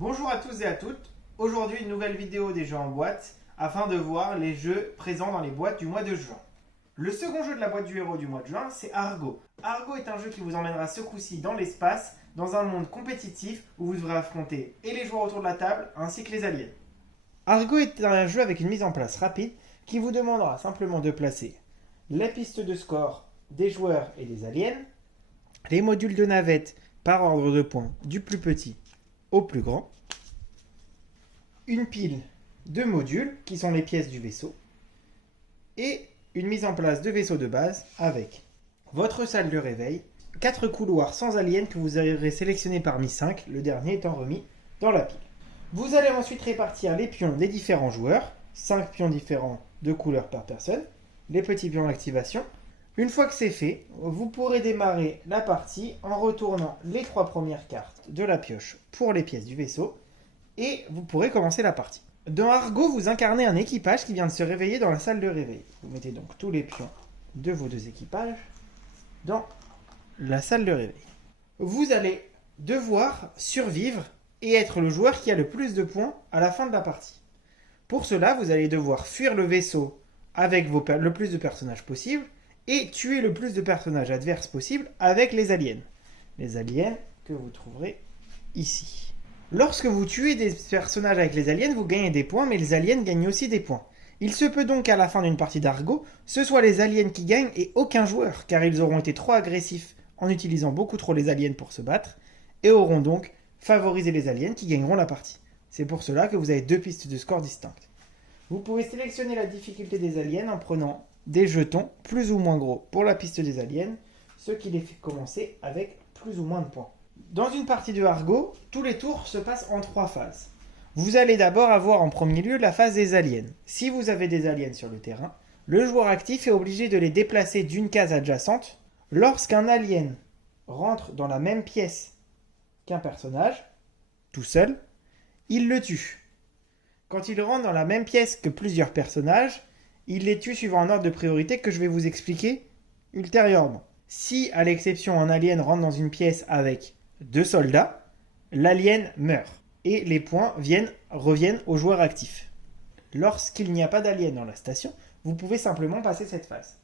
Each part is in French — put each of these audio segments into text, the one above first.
Bonjour à tous et à toutes. Aujourd'hui, une nouvelle vidéo des jeux en boîte afin de voir les jeux présents dans les boîtes du mois de juin. Le second jeu de la boîte du héros du mois de juin, c'est Argo. Argo est un jeu qui vous emmènera ce coup-ci dans l'espace, dans un monde compétitif où vous devrez affronter et les joueurs autour de la table ainsi que les aliens. Argo est un jeu avec une mise en place rapide qui vous demandera simplement de placer la piste de score des joueurs et des aliens, les modules de navette par ordre de points du plus petit au plus grand, une pile de modules qui sont les pièces du vaisseau et une mise en place de vaisseau de base avec votre salle de réveil, 4 couloirs sans aliens que vous aurez sélectionnés parmi 5, le dernier étant remis dans la pile. Vous allez ensuite répartir les pions des différents joueurs, 5 pions différents de couleurs par personne, les petits pions d'activation. Une fois que c'est fait, vous pourrez démarrer la partie en retournant les 3 premières cartes de la pioche pour les pièces du vaisseau et vous pourrez commencer la partie. Dans Argo, vous incarnez un équipage qui vient de se réveiller dans la salle de réveil. Vous mettez donc tous les pions de vos deux équipages dans la salle de réveil. Vous allez devoir survivre et être le joueur qui a le plus de points à la fin de la partie. Pour cela, vous allez devoir fuir le vaisseau avec le plus de personnages possible et tuer le plus de personnages adverses possible avec les aliens. Les aliens que vous trouverez ici. Lorsque vous tuez des personnages avec les aliens, vous gagnez des points, mais les aliens gagnent aussi des points. Il se peut donc qu'à la fin d'une partie d'Argo, ce soit les aliens qui gagnent et aucun joueur, car ils auront été trop agressifs en utilisant beaucoup trop les aliens pour se battre, et auront donc favorisé les aliens qui gagneront la partie. C'est pour cela que vous avez deux pistes de score distinctes. Vous pouvez sélectionner la difficulté des aliens en prenant des jetons plus ou moins gros pour la piste des aliens, ce qui les fait commencer avec plus ou moins de points. Dans une partie de Argo, tous les tours se passent en 3 phases. Vous allez d'abord avoir en premier lieu la phase des aliens. Si vous avez des aliens sur le terrain, le joueur actif est obligé de les déplacer d'une case adjacente. Lorsqu'un alien rentre dans la même pièce qu'un personnage, tout seul, il le tue. Quand il rentre dans la même pièce que plusieurs personnages, il les tue suivant un ordre de priorité que je vais vous expliquer ultérieurement. Si, à l'exception, un alien rentre dans une pièce avec 2 soldats, l'alien meurt et les points reviennent au joueur actif. Lorsqu'il n'y a pas d'alien dans la station, vous pouvez simplement passer cette phase.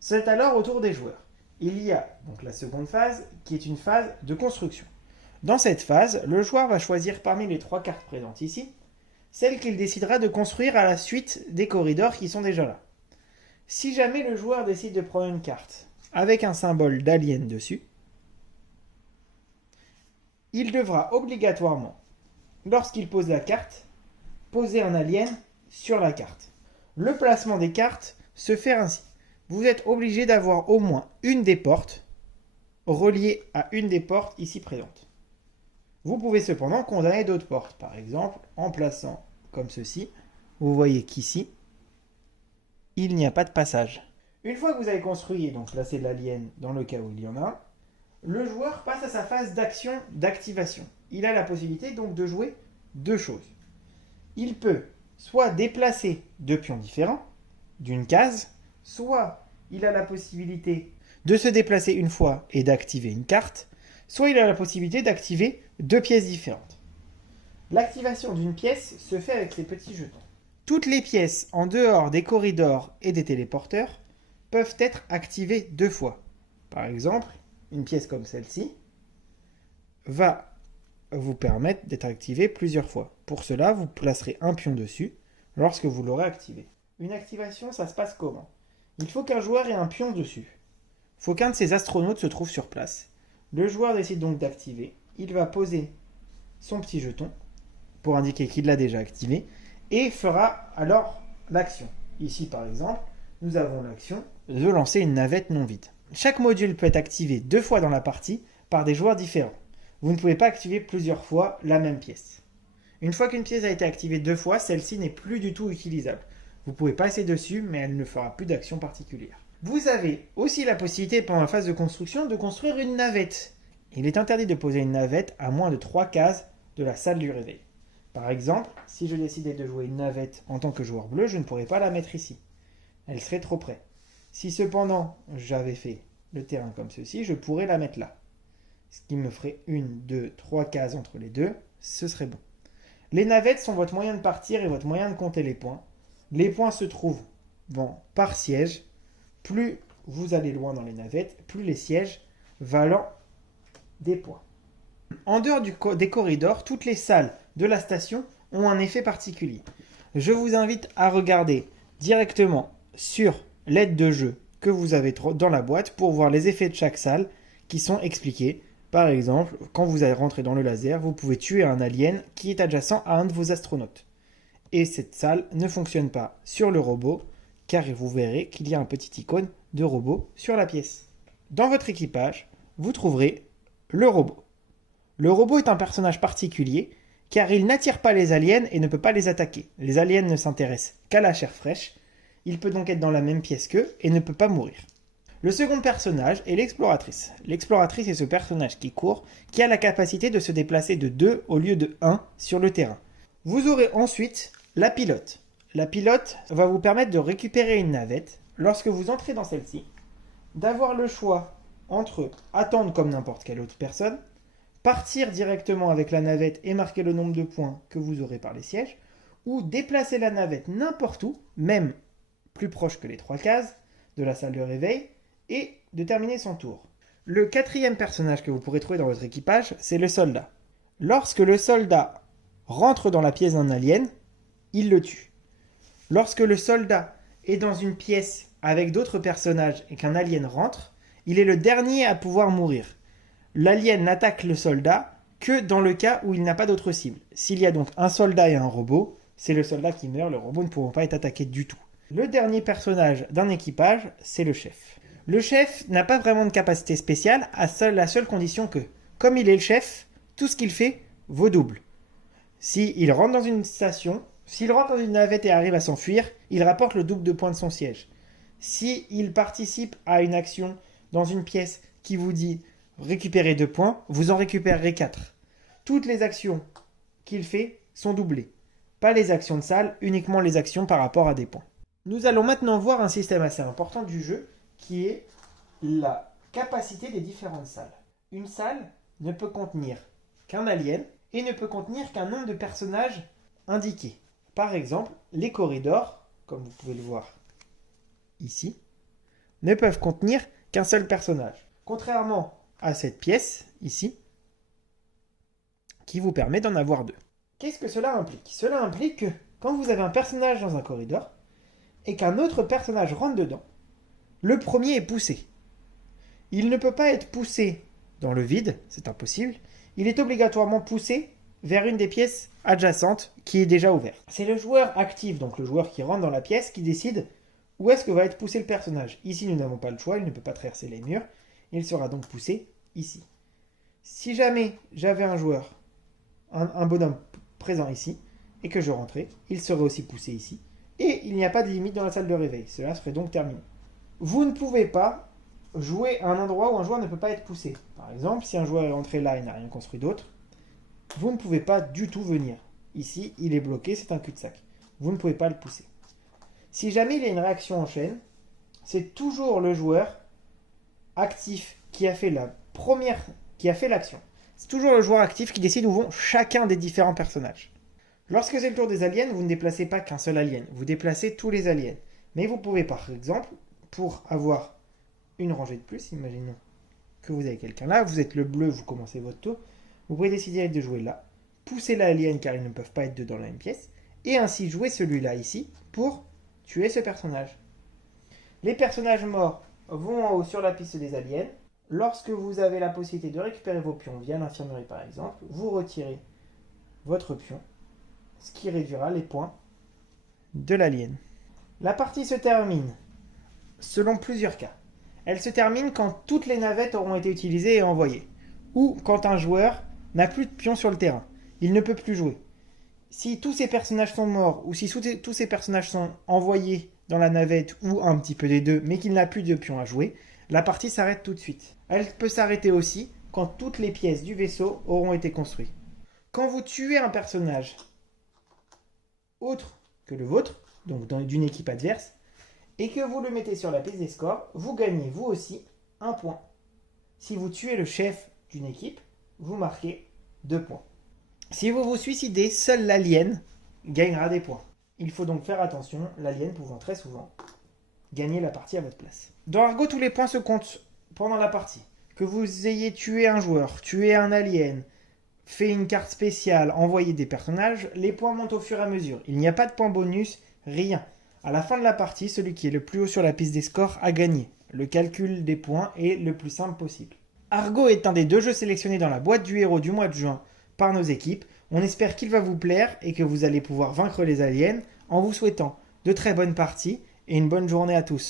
C'est alors au tour des joueurs. Il y a donc la seconde phase qui est une phase de construction. Dans cette phase, le joueur va choisir parmi les 3 cartes présentes ici, celle qu'il décidera de construire à la suite des corridors qui sont déjà là. Si jamais le joueur décide de prendre une carte avec un symbole d'alien dessus, il devra obligatoirement, lorsqu'il pose la carte, poser un alien sur la carte. Le placement des cartes se fait ainsi. Vous êtes obligé d'avoir au moins une des portes reliée à une des portes ici présentes. Vous pouvez cependant condamner d'autres portes, par exemple en plaçant comme ceci. Vous voyez qu'ici, il n'y a pas de passage. Une fois que vous avez construit et donc placé l'alien dans le cas où il y en a un, le joueur passe à sa phase d'action d'activation. Il a la possibilité donc de jouer 2 choses. Il peut soit déplacer 2 pions différents d'une case, soit il a la possibilité de se déplacer une fois et d'activer une carte, soit il a la possibilité d'activer 2 pièces différentes. L'activation d'une pièce se fait avec ces petits jetons. Toutes les pièces en dehors des corridors et des téléporteurs peuvent être activées 2 fois. Par exemple, une pièce comme celle-ci va vous permettre d'être activée plusieurs fois. Pour cela, vous placerez un pion dessus lorsque vous l'aurez activé. Une activation, ça se passe comment? Il faut qu'un joueur ait un pion dessus. Il faut qu'un de ses astronautes se trouve sur place. Le joueur décide donc d'activer. Il va poser son petit jeton pour indiquer qu'il l'a déjà activé et fera alors l'action. Ici, par exemple, nous avons l'action de lancer une navette non vide. Chaque module peut être activé 2 fois dans la partie par des joueurs différents. Vous ne pouvez pas activer plusieurs fois la même pièce. Une fois qu'une pièce a été activée 2 fois, celle-ci n'est plus du tout utilisable. Vous pouvez passer dessus, mais elle ne fera plus d'action particulière. Vous avez aussi la possibilité, pendant la phase de construction, de construire une navette. Il est interdit de poser une navette à moins de 3 cases de la salle du réveil. Par exemple, si je décidais de jouer une navette en tant que joueur bleu, je ne pourrais pas la mettre ici. Elle serait trop près. Si cependant j'avais fait le terrain comme ceci, je pourrais la mettre là. Ce qui me ferait 1, 2, 3 cases entre les deux, ce serait bon. Les navettes sont votre moyen de partir et votre moyen de compter les points. Les points se trouvent par siège. Plus vous allez loin dans les navettes, plus les sièges valent des points. En dehors des corridors, toutes les salles de la station ont un effet particulier. Je vous invite à regarder directement sur l'aide de jeu que vous avez dans la boîte pour voir les effets de chaque salle qui sont expliqués. Par exemple, quand vous allez rentrer dans le laser, vous pouvez tuer un alien qui est adjacent à un de vos astronautes. Et cette salle ne fonctionne pas sur le robot, car vous verrez qu'il y a un petit icône de robot sur la pièce. Dans votre équipage, vous trouverez le robot. Le robot est un personnage particulier, car il n'attire pas les aliens et ne peut pas les attaquer. Les aliens ne s'intéressent qu'à la chair fraîche, il peut donc être dans la même pièce qu'eux et ne peut pas mourir. Le second personnage est l'exploratrice. L'exploratrice est ce personnage qui court, qui a la capacité de se déplacer de 2 au lieu de 1 sur le terrain. Vous aurez ensuite la pilote. La pilote va vous permettre de récupérer une navette lorsque vous entrez dans celle-ci, d'avoir le choix entre attendre comme n'importe quelle autre personne, partir directement avec la navette et marquer le nombre de points que vous aurez par les sièges, ou déplacer la navette n'importe où, même plus proche que les 3 cases de la salle de réveil, et de terminer son tour. Le quatrième personnage que vous pourrez trouver dans votre équipage, c'est le soldat. Lorsque le soldat rentre dans la pièce d'un alien, il le tue. Lorsque le soldat est dans une pièce avec d'autres personnages et qu'un alien rentre, il est le dernier à pouvoir mourir. L'alien n'attaque le soldat que dans le cas où il n'a pas d'autre cible. S'il y a donc un soldat et un robot, c'est le soldat qui meurt, le robot ne pourra pas être attaqué du tout. Le dernier personnage d'un équipage, c'est le chef. Le chef n'a pas vraiment de capacité spéciale, à la seule condition que, comme il est le chef, tout ce qu'il fait vaut double. S'il rentre dans une station, s'il rentre dans une navette et arrive à s'enfuir, il rapporte le double de points de son siège. S'il participe à une action dans une pièce qui vous dit récupérer 2 points, vous en récupérerez 4. Toutes les actions qu'il fait sont doublées. Pas les actions de salle, uniquement les actions par rapport à des points. Nous allons maintenant voir un système assez important du jeu qui est la capacité des différentes salles. Une salle ne peut contenir qu'un alien et ne peut contenir qu'un nombre de personnages indiqués. Par exemple, les corridors, comme vous pouvez le voir ici, ne peuvent contenir qu'un seul personnage. Contrairement à cette pièce, ici, qui vous permet d'en avoir 2. Qu'est-ce que cela implique? Cela implique que quand vous avez un personnage dans un corridor et qu'un autre personnage rentre dedans, le premier est poussé. Il ne peut pas être poussé dans le vide, c'est impossible. Il est obligatoirement poussé vers une des pièces adjacentes qui est déjà ouverte. C'est le joueur actif, donc le joueur qui rentre dans la pièce, qui décide où est-ce que va être poussé le personnage. Ici, nous n'avons pas le choix, il ne peut pas traverser les murs. Il sera donc poussé ici. Si jamais j'avais un joueur, un bonhomme présent ici, et que je rentrais, il serait aussi poussé ici. Et il n'y a pas de limite dans la salle de réveil. Cela serait donc terminé. Vous ne pouvez pas jouer à un endroit où un joueur ne peut pas être poussé. Par exemple, si un joueur est rentré là et n'a rien construit d'autre, vous ne pouvez pas du tout venir. Ici, il est bloqué, c'est un cul-de-sac. Vous ne pouvez pas le pousser. Si jamais il y a une réaction en chaîne, c'est toujours le joueur actif qui a fait l'action. C'est toujours le joueur actif qui décide où vont chacun des différents personnages. Lorsque c'est le tour des aliens, vous ne déplacez pas qu'un seul alien, vous déplacez tous les aliens. Mais vous pouvez par exemple, pour avoir une rangée de plus, imaginons que vous avez quelqu'un là, vous êtes le bleu, vous commencez votre tour, vous pouvez décider de jouer là, pousser l'alien car ils ne peuvent pas être deux dans la même pièce, et ainsi jouer celui-là ici pour tuer ce personnage. Les personnages morts vont en haut sur la piste des aliens. Lorsque vous avez la possibilité de récupérer vos pions via l'infirmerie par exemple, vous retirez votre pion, ce qui réduira les points de l'alien. La partie se termine selon plusieurs cas. Elle se termine quand toutes les navettes auront été utilisées et envoyées, ou quand un joueur n'a plus de pions sur le terrain. Il ne peut plus jouer. Si tous ces personnages sont morts, ou si tous ces personnages sont envoyés dans la navette, ou un petit peu des deux, mais qu'il n'a plus de pions à jouer, la partie s'arrête tout de suite. Elle peut s'arrêter aussi quand toutes les pièces du vaisseau auront été construites. Quand vous tuez un personnage autre que le vôtre, donc d'une équipe adverse, et que vous le mettez sur la piste des scores, vous gagnez vous aussi un point. Si vous tuez le chef d'une équipe, vous marquez 2 points. Si vous vous suicidez, seul l'alien gagnera des points. Il faut donc faire attention, l'alien pouvant très souvent gagner la partie à votre place. Dans Argo, tous les points se comptent pendant la partie. Que vous ayez tué un joueur, tué un alien, fait une carte spéciale, envoyé des personnages, les points montent au fur et à mesure. Il n'y a pas de points bonus, rien. À la fin de la partie, celui qui est le plus haut sur la piste des scores a gagné. Le calcul des points est le plus simple possible. Argo est un des 2 jeux sélectionnés dans la boîte du héros du mois de juin par nos équipes. On espère qu'il va vous plaire et que vous allez pouvoir vaincre les aliens en vous souhaitant de très bonnes parties et une bonne journée à tous.